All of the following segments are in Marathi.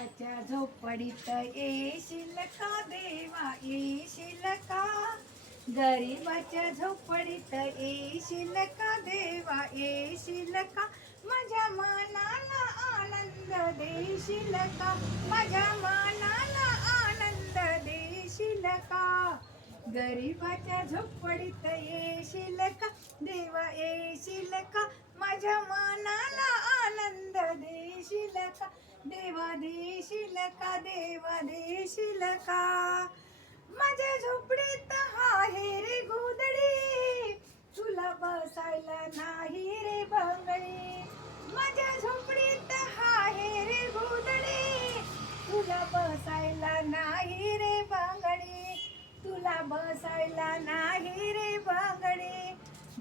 गरीबाच्या झोपडीत येशील का देवा येशील का? गरीबाच्या झोपडीत येशील का देवा येशील का? माझ्या मनाला आनंद देशील का? माझ्या मनाला आनंद देशील का? गरीबाच्या झोपडीत येशील का देवा येशील का? माझ्या मनाला आनंद देशील का? देवा देशील का? देवा देशील का? माझ्या झोपडीत आहे रे गोधडी, तुला बसायला नाही रे बंगडी. माझ्या झोपडीत आहे रे गोधडी, तुला बसायला नाही रे बंगडी. तुला बसायला नाही रे बंगडी.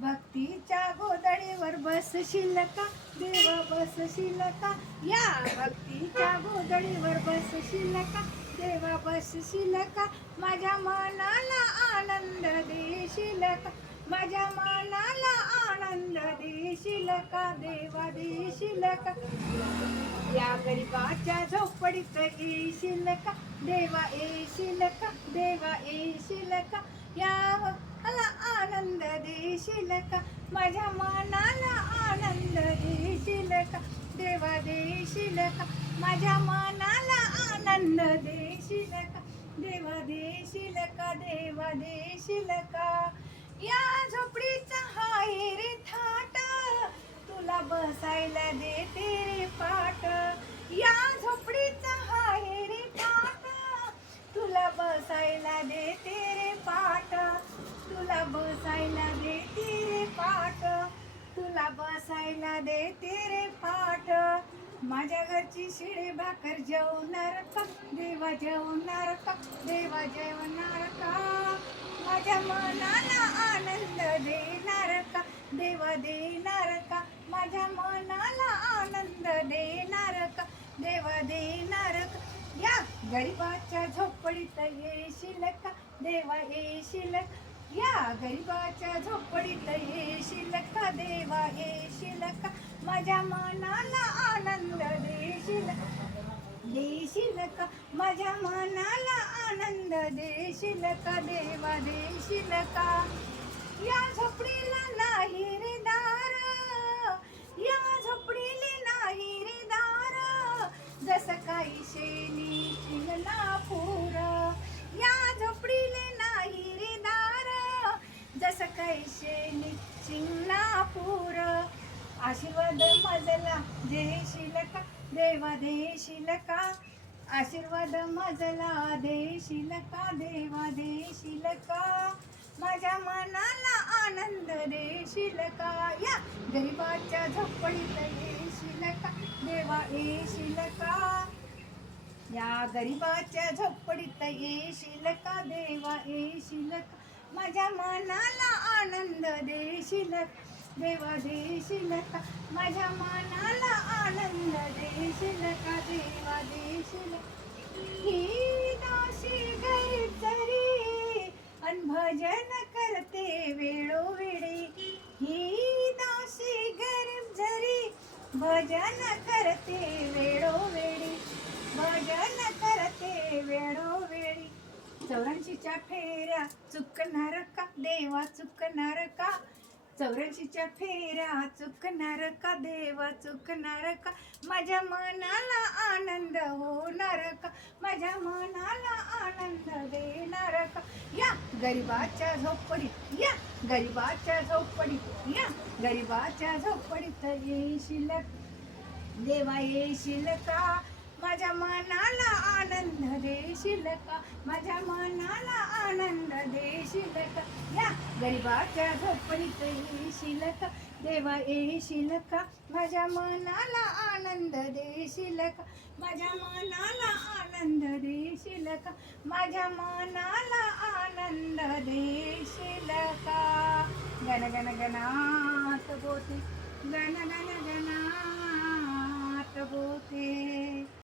भक्तीच्या गोधडीवर बसशील का देवा बसशील का? या भक्तीच्या गोधडीवर बसशील का देवा बसशील का? माझ्या मनाला आनंद देशील का? माझ्या मनाला आनंद देशील का? देवा देशील का? या गरीबाच्या झोपडीत येशील का देवा येशील का? देवा येशील का? या मला आनंद देशील का? माझ्या मनाला आनंद देशील का? देवा देशील का? माझ्या मनाला आनंद देशील का? देवा देशील का? देवा देशील का? या झोपडीचा हाय रे थाट, तुला बसायला देते रे पाट. या झोपडीचा हाय रे थाट, तुला बसायला देते रे पाट. तुला बसायला देते रे पाट. तुला बसायला देते रे पाट. माझ्या घरची शिळे भाकर जेवणार का देवा जेवणार का? देवा जेवणार का? माझ्या मनाला आनंद देणार का? देवा देणार का? माझ्या मनाला आनंद देणार का? देवा देणार का? या गरीबाच्या झोपडीत येशील का देवा येशील का? या गरीबाच्या झोपडीत येशील का देवा येशील का? माझ्या मनाला आनंद देशील देशील का? माझ्या मनाला आनंद देशील का? देवा देशील का? या झोपडीला नाही रे दार, या झोपडीला नाही रे दार. जसं काही शेणी शिंगणापूर, या झोपडीले नाही रे दार. जसं काही शेणी शिंगणापूर. आशीर्वाद मजला देशील का देवा देशील का? आशीर्वाद मजला देशील का? देवा देशील का? माझ्या मनाला आनंद देशील का? या गरीबाच्या झोपडीत येशील का देवा येशील का? या गरीबाच्या झोपडीत येशील का देवा येशील का? माझ्या मनाला आनंद देशील देवा देशील का? माझ्या मनाला आनंद देशील का? देवा देशील. ही दासी गरीब जरी अन भजन करते वेळोवेळी. ही दासी गरीब जरी भजन करते वेळोवेळी. भजन करते वेळोवेळी. 84च्या फेऱ्या चुकणार का देवा चुकणार का? 84च्या फेऱ्या चुकणार का देवा चुकणार का? माझ्या मनाला आनंद होणार का? माझ्या मनाला आनंद देणार का? या गरीबाच्या झोपडीत, या गरीबाच्या झोपडीत, या गरीबाच्या झोपडीत येशील देवा येशील का? माझ्या मनाला आनंद देशील का? माझ्या मनाला आनंद देशील का? या गरीबाच्या झोपडीत येशील का देवा येशील का? माझ्या मनाला आनंद देशील का? माझ्या मनाला आनंद देशील का? माझ्या मनाला आनंद देशील का? गण गण गणात बोते, गण गण गणात बोते.